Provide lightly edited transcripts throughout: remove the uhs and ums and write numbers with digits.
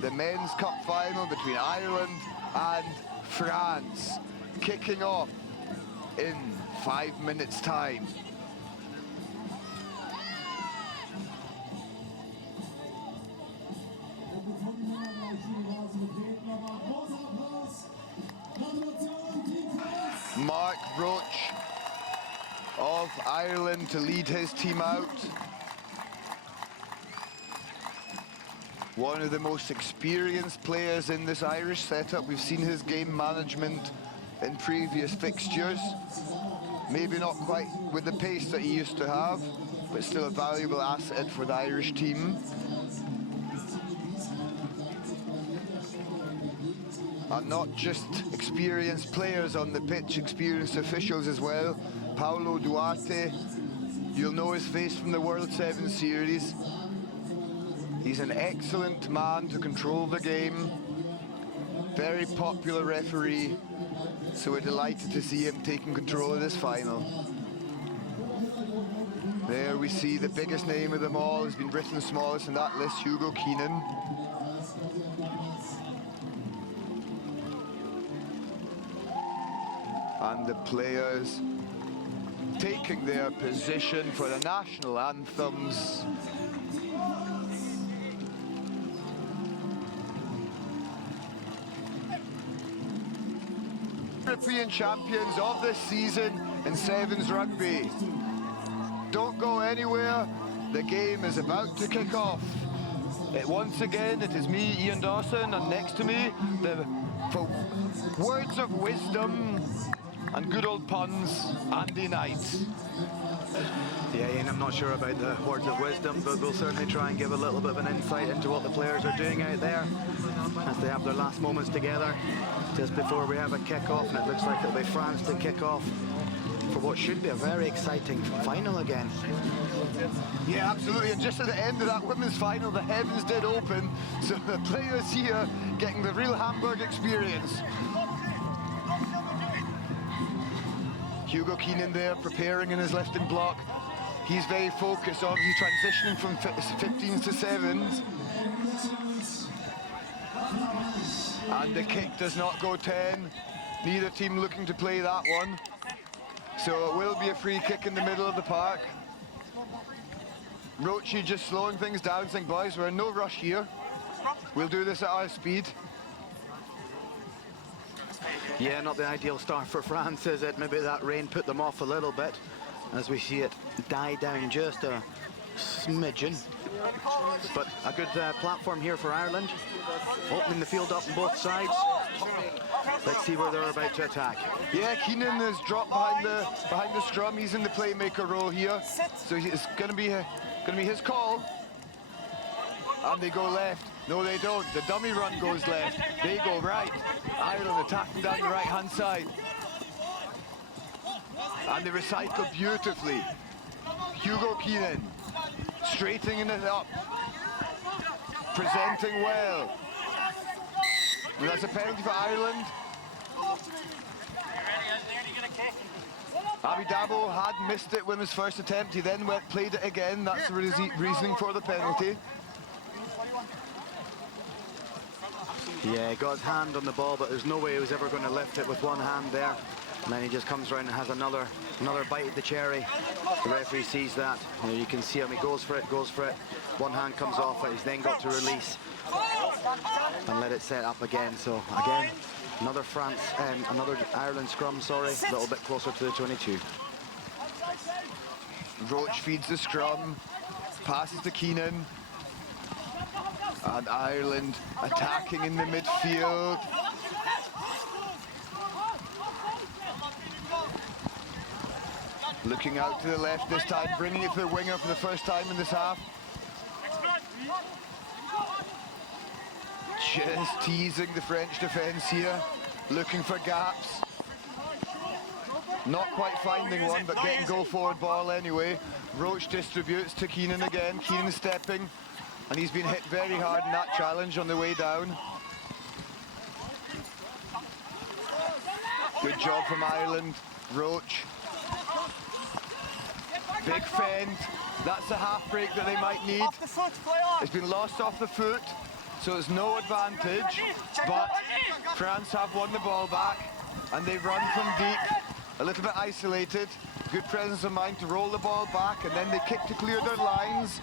the Men's Cup final between Ireland and France, kicking off in 5 minutes' time. Mark Roach of Ireland to lead his team out. One of the most experienced players in this Irish setup. We've seen his game management in previous fixtures. Maybe not quite with the pace that he used to have, but still a valuable asset for the Irish team. And not just experienced players on the pitch, experienced officials as well. Paulo Duarte, you'll know his face from the World 7 Series. He's an excellent man to control the game. Very popular referee, so we're delighted to see him taking control of this final. There we see the biggest name of them all has been written smallest in that list, Hugo Keenan. And the players taking their position for the national anthems. European champions of this season in Sevens rugby. Don't go anywhere, the game is about to kick off. Once again, it is me, Ian Dawson, and next to me, for words of wisdom and good old puns, Andy Knight. Yeah, Ian, I'm not sure about the words of wisdom, but we'll certainly try and give a little bit of an insight into what the players are doing out there as they have their last moments together just before we have a kick-off, and it looks like it'll be France to kick off for what should be a very exciting final again. Yeah, absolutely, and just at the end of that women's final, the heavens did open, so the players here getting the real Hamburg experience. Hugo Keenan there, preparing in his left in block. He's very focused, obviously transitioning from 15s to 7s. And the kick does not go 10. Neither team looking to play that one. So it will be a free kick in the middle of the park. Roche just slowing things down, saying, boys, we're in no rush here. We'll do this at our speed. Yeah, not the ideal start for France, is it? Maybe that rain put them off a little bit as we see it die down just a smidgen. But a good platform here for Ireland, opening the field up on both sides. Let's see where they're about to attack. Yeah, Keenan is dropped behind the scrum. He's in the playmaker role here, so it's going to be his call. And they go left. No, they don't. The dummy run goes left. They go right. Ireland attacking down the right-hand side. And they recycle beautifully. Hugo Keenan straightening it up. Presenting well. And that's a penalty for Ireland. Abby Dabo had missed it with his first attempt. He then played it again. That's the reasoning for the penalty. Yeah, he got his hand on the ball, but there's no way he was ever going to lift it with one hand there. And then he just comes around and has another bite at the cherry. The referee sees that. You can see him, he goes for it. One hand comes off it, he's then got to release and let it set up again. So again, another Ireland scrum, sorry, a little bit closer to the 22. Roach feeds the scrum, passes to Keenan. And Ireland attacking in the midfield. Looking out to the left this time, bringing it to the winger for the first time in this half. Just teasing the French defence here, looking for gaps. Not quite finding one, but getting goal forward ball anyway. Roach distributes to Keenan again. Keenan stepping, and he's been hit very hard in that challenge on the way down. Good job from Ireland. Roach. Big fend. That's the half break that they might need. It's been lost off the foot. so it's no advantage, but France have won the ball back, and they run from deep, a little bit isolated, good presence of mind to roll the ball back, and then they kick to clear their lines.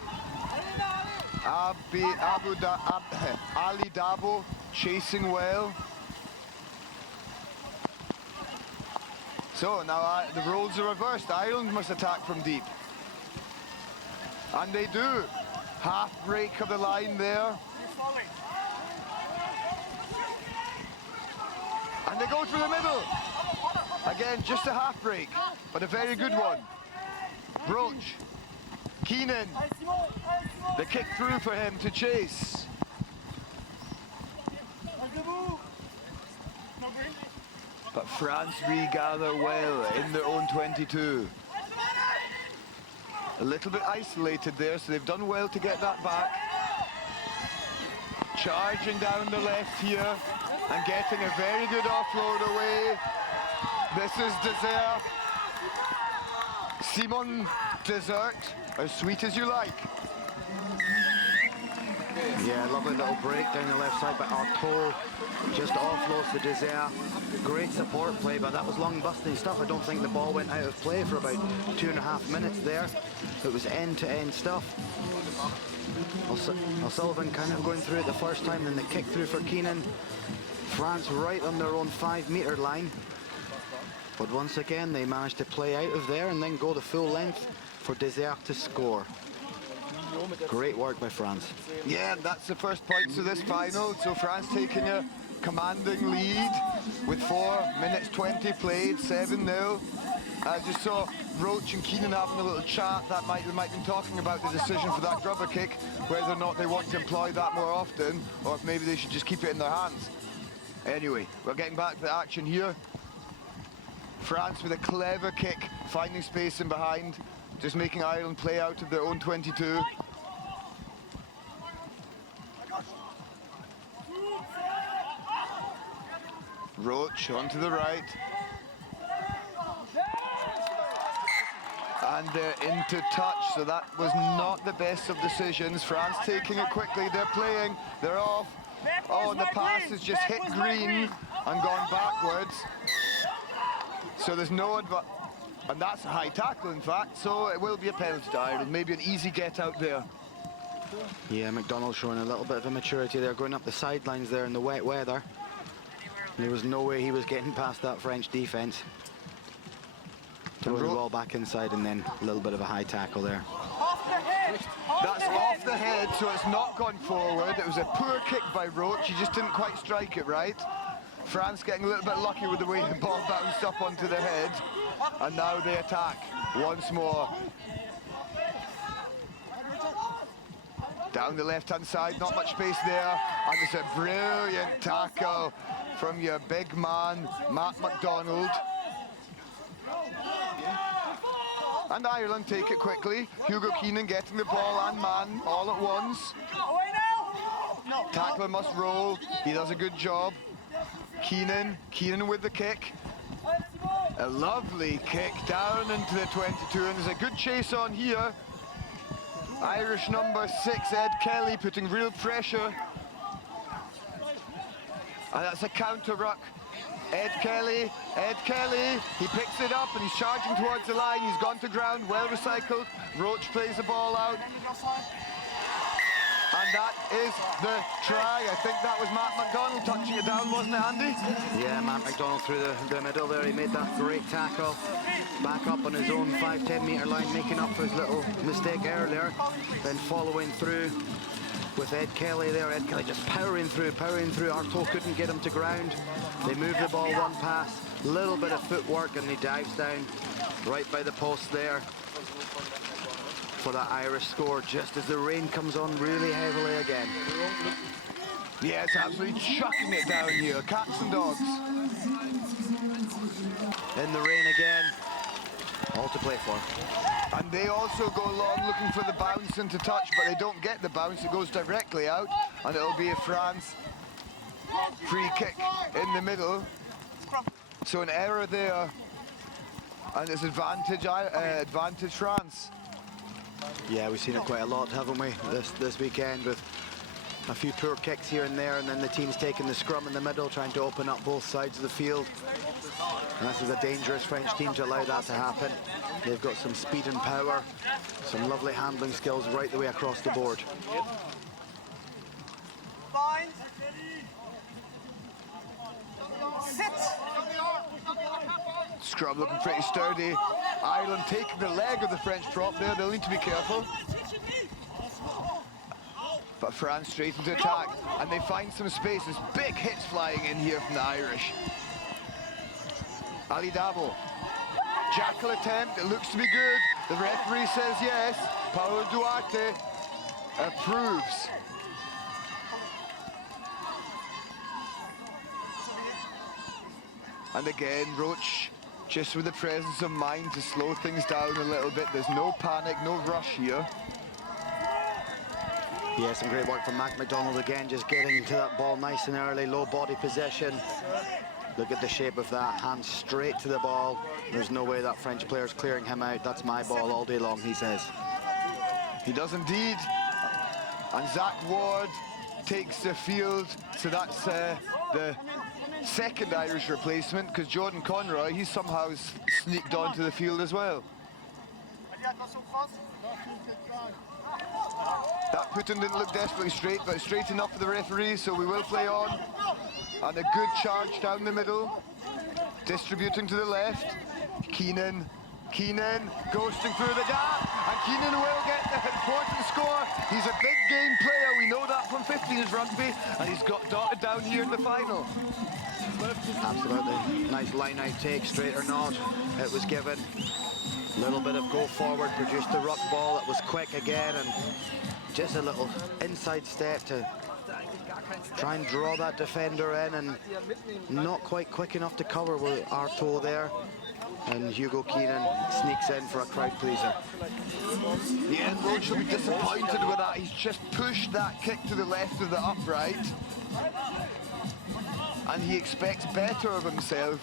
Ali Dabo chasing well. So now the roles are reversed. Ireland must attack from deep. And they do. Half break of the line there. And they go through the middle. Again, just a half break, but a very good one. Broach. Keenan. The kick through for him to chase. But France regather well in their own 22. A little bit isolated there, so they've done well to get that back. Charging down the left here and getting a very good offload away. This is Dessert. Simon Dessert, as sweet as you like. Yeah, lovely little break down the left side, but Artaud just offloads the Dessert. Great support play, but that was long busting stuff. I don't think the ball went out of play for about 2.5 minutes there. It was end-to-end stuff. O'Sullivan kind of going through it the first time, then the kick through for Keenan. France right on their own 5-meter line. But once again, they managed to play out of there and then go the full length for Dessert to score. Great work by France. Yeah, that's the first points of this final. So France taking a commanding lead with 4 minutes 20 played, 7-0. I just saw Roach and Keenan having a little chat. They might be talking about the decision for that grubber kick, whether or not they want to employ that more often, or if maybe they should just keep it in their hands. Anyway, we're getting back to the action here. France with a clever kick, finding space in behind, just making Ireland play out of their own 22. Roach onto the right. And they're into touch, so that was not the best of decisions. France taking it quickly, they're playing, they're off. Oh, and the pass has just hit green and gone backwards. So there's no advantage. And that's a high tackle, in fact, so it will be a penalty to Ireland. Maybe an easy get out there. Yeah, McDonald showing a little bit of immaturity there, going up the sidelines there in the wet weather. There was no way he was getting past that French defence. Throwing the ball back inside and then a little bit of a high tackle there. That's off the head, so it's not gone forward. It was a poor kick by Roach. He just didn't quite strike it right. France getting a little bit lucky with the way the ball bounced up onto their head. And now they attack once more. Down the left-hand side, not much space there. And it's a brilliant tackle from your big man, Matt McDonald. And Ireland take it quickly. Hugo Keenan getting the ball and man all at once. Tackler must roll. He does a good job. Keenan with the kick. A lovely kick down into the 22, and there's a good chase on here. Irish number 6, Ed Kelly, putting real pressure. And that's a counter ruck. Ed Kelly, he picks it up and he's charging towards the line. He's gone to ground, well recycled. Roach plays the ball out. And that is the try. I think that was Matt McDonald touching it down, wasn't it, Andy? Yeah, Matt McDonald through the middle there. He made that great tackle. Back up on his own 5-10 metre line, making up for his little mistake earlier. Then following through with Ed Kelly there. Ed Kelly just powering through. Artaud couldn't get him to ground. They move the ball one pass, little bit of footwork, and he dives down right by the post there for that Irish score, just as the rain comes on really heavily again. Yeah, it's absolutely chucking it down here. Cats and dogs. In the rain again. All to play for. And they also go long looking for the bounce into touch, but they don't get the bounce. It goes directly out, and it'll be a France free kick in the middle. So an error there, and it's advantage France. Yeah, we've seen it quite a lot, haven't we, this weekend, with a few poor kicks here and there, and then the team's taking the scrum in the middle, trying to open up both sides of the field. And this is a dangerous French team to allow that to happen. They've got some speed and power, some lovely handling skills right the way across the board. Scrum looking pretty sturdy. Ireland taking the leg of the French prop there. They'll need to be careful. But France straight into attack, and they find some space. There's big hits flying in here from the Irish. Ali Dabo. Jackal attempt, it looks to be good. The referee says yes. Paulo Duarte approves. And again, Roach, just with the presence of mind to slow things down a little bit. There's no panic, no rush here. Yeah, some great work from Mac McDonald again, just getting into that ball nice and early, low body possession. Look at the shape of that, hand straight to the ball. There's no way that French player's clearing him out. That's my ball all day long, he says. He does indeed. And Zach Ward takes the field, so that's the second Irish replacement, because Jordan Conroy, he somehow sneaked onto the field as well. That Putin didn't look desperately straight, but straight enough for the referee, so we will play on. And a good charge down the middle, distributing to the left. Keenan ghosting through the gap, and Keenan will get the important score. He's a big game player, we know that from 15s rugby, and he's got dotted down here in the final. Absolutely. Nice line-out take, straight or not. It was given. A little bit of go forward, produced the ruck ball. It was quick again, and just a little inside step to try and draw that defender in, and not quite quick enough to cover with our toe there. And Hugo Keenan sneaks in for a crowd pleaser. Yeah, and Roach will be disappointed with that. He's just pushed that kick to the left of the upright, and he expects better of himself.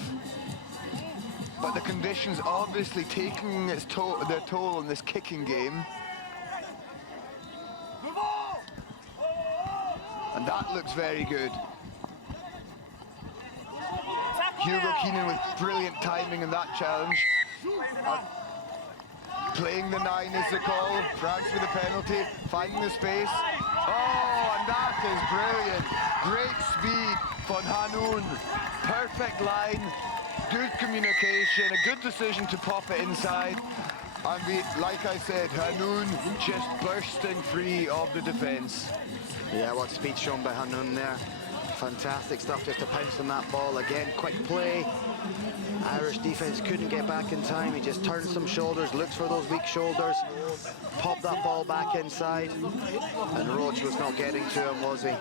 But the conditions obviously taking their toll on this kicking game. And that looks very good. Hugo Keenan with brilliant timing in that challenge. Playing the 9 is the call. France with the penalty, finding the space. Oh, and that is brilliant. Great speed von Hanoun. Perfect line, good communication, a good decision to pop it inside. And like I said, Hanoun just bursting free of the defence. Yeah, what speed shown by Hanoun there. Fantastic stuff just to pounce on that ball. Again, quick play. Irish defence couldn't get back in time. He just turned some shoulders, looks for those weak shoulders, popped that ball back inside, and Roach was not getting to him, was he?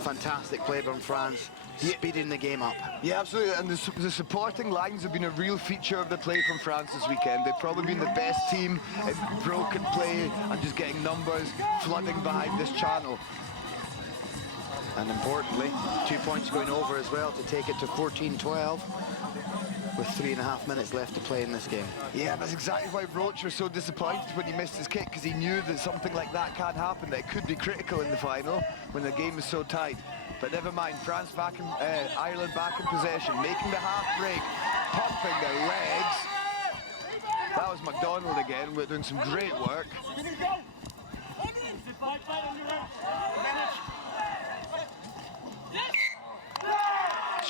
Fantastic play from France, speeding the game up. Yeah, absolutely, and the supporting lines have been a real feature of the play from France this weekend. They've probably been the best team in broken play and just getting numbers flooding behind this channel. And importantly, 2 points going over as well to take it to 14-12 with 3.5 minutes left to play in this game. Yeah, that's exactly why Roach was so disappointed when he missed his kick, because he knew that something like that can happen, that it could be critical in the final when the game is so tight. But never mind, France back in, Ireland back in possession, making the half break, pumping their legs. That was McDonald again, we're doing some great work.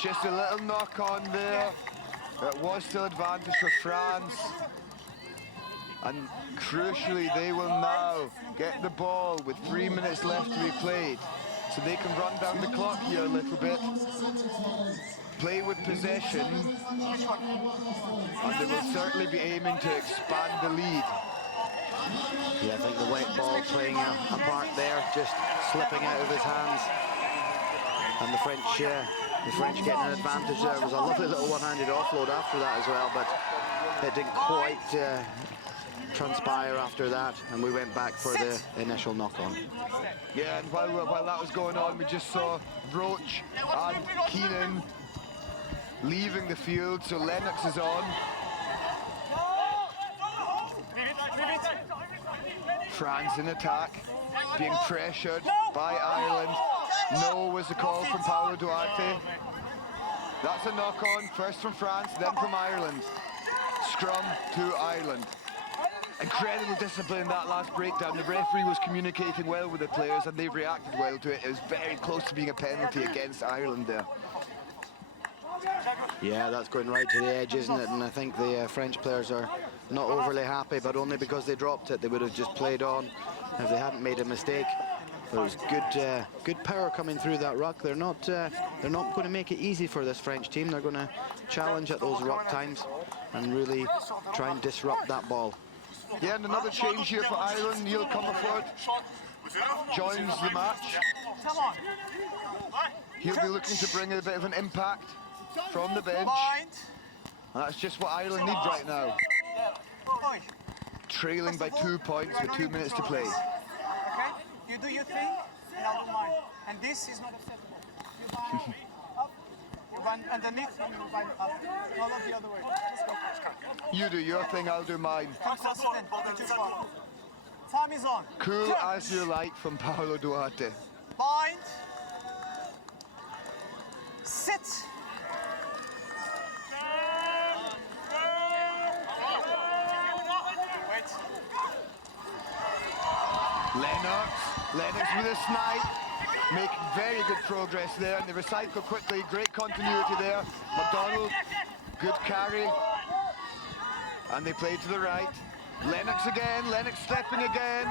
Just a little knock on there. It was still advantage for France. And crucially, they will now get the ball with 3 minutes left to be played. So they can run down the clock here a little bit. Play with possession. And they will certainly be aiming to expand the lead. Yeah, I think the wet ball playing a part there, just slipping out of his hands. And the French getting an advantage there. It was a lovely little one-handed offload after that as well, but it didn't quite transpire after that, and we went back for the initial knock-on. Yeah, and while that was going on, we just saw Roach and Keenan leaving the field, so Lennox is on. France in attack, being pressured by Ireland. No was the call from Paulo Duarte. That's a knock-on, first from France, then from Ireland. Scrum to Ireland. Incredible discipline in that last breakdown. The referee was communicating well with the players and they've reacted well to it. It was very close to being a penalty against Ireland there. Yeah, that's going right to the edge, isn't it? And I think the French players are not overly happy, but only because they dropped it. They would have just played on if they hadn't made a mistake. There was good power coming through that ruck. They're not going to make it easy for this French team. They're going to challenge at those ruck times and really try and disrupt that ball. Yeah, and another change here for Ireland. Neil Comerford joins the match. He'll be looking to bring a bit of an impact from the bench. And that's just what Ireland need right now. Trailing by 2 points with 2 minutes to play. Okay? You do your thing, and I'll do mine. And this is not acceptable. You run up, you run underneath, and you run up. No, not the other way. Let's go. You do your thing, I'll do mine. Come closer then. You're too far. Time is on. Cool as you like from Paulo Duarte. Bind. Sit. Wait. Lennox with a snipe, making very good progress there, and they recycle quickly, great continuity there. McDonald, good carry, and they play to the right. Lennox again, Lennox stepping again.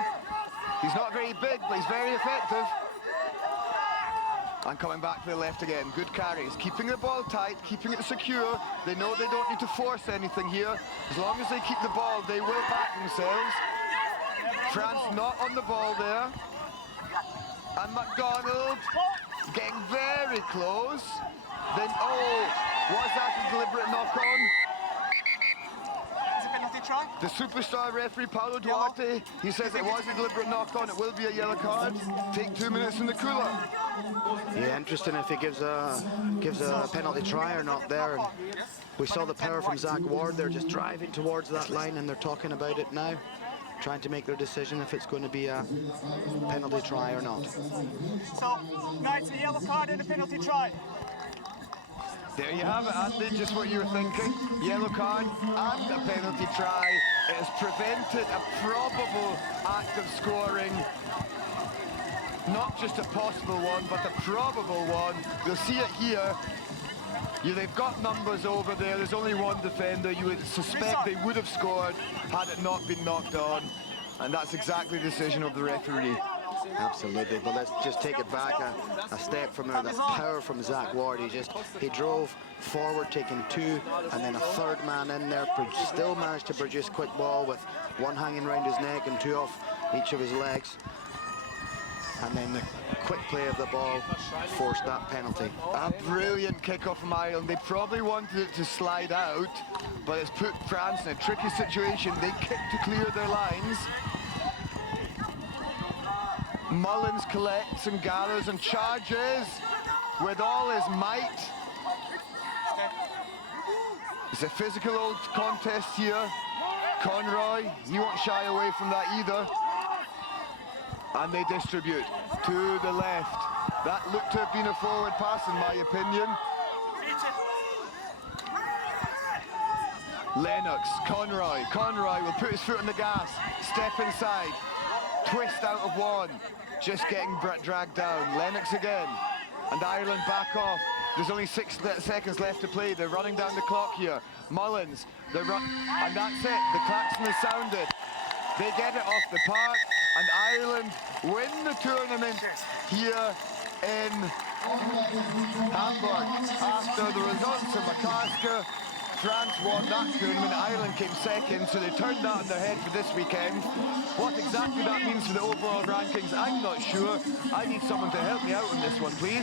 He's not very big, but he's very effective. And coming back to the left again, good carries, keeping the ball tight, keeping it secure. They know they don't need to force anything here. As long as they keep the ball, they will back themselves. France not on the ball there. And McDonald getting very close. Then, oh, was that a deliberate knock-on? Is it penalty try? The superstar referee, Paulo Duarte, he says it was a deliberate knock-on. It will be a yellow card. Take 2 minutes in the cooler. Yeah, interesting if he gives a penalty try or not there. And we saw the power from Zach Ward. They're just driving towards that line and they're talking about it now, trying to make their decision if it's going to be a penalty try or not. So, now it's a yellow card and a penalty try. There you have it, Andy, just what you were thinking. Yellow card and a penalty try. It has prevented a probable act of scoring. Not just a possible one, but a probable one. You'll see it here. They've got numbers over there. There's only one defender. You would suspect they would have scored had it not been knocked on. And that's exactly the decision of the referee. Absolutely, but let's just take it back a step from there. The power from Zach Ward. He drove forward, taking two, and then a third man in there. Still managed to produce quick ball with one hanging around his neck and two off each of his legs. And then the quick play of the ball forced that penalty. A brilliant kickoff from Ireland. They probably wanted it to slide out, but it's put France in a tricky situation. They kick to clear their lines. Mullins collects and gathers and charges with all his might. It's a physical old contest here. Conroy, he won't shy away from that either. And they distribute to the left. That looked to have been a forward pass in my opinion. Lennox, Conroy will put his foot on the gas, step inside, twist out of one, just getting dragged down. Lennox again, and Ireland back off. There's only 6 seconds left to play. They're running down the clock here. Mullins, and that's it. The klaxon has sounded. They get it off the park, and Ireland win the tournament here in Hamburg. After the results of Makaska, France won that tournament. Ireland came second, so they turned that on their head for this weekend. What exactly that means for the overall rankings, I'm not sure. I need someone to help me out on this one, please.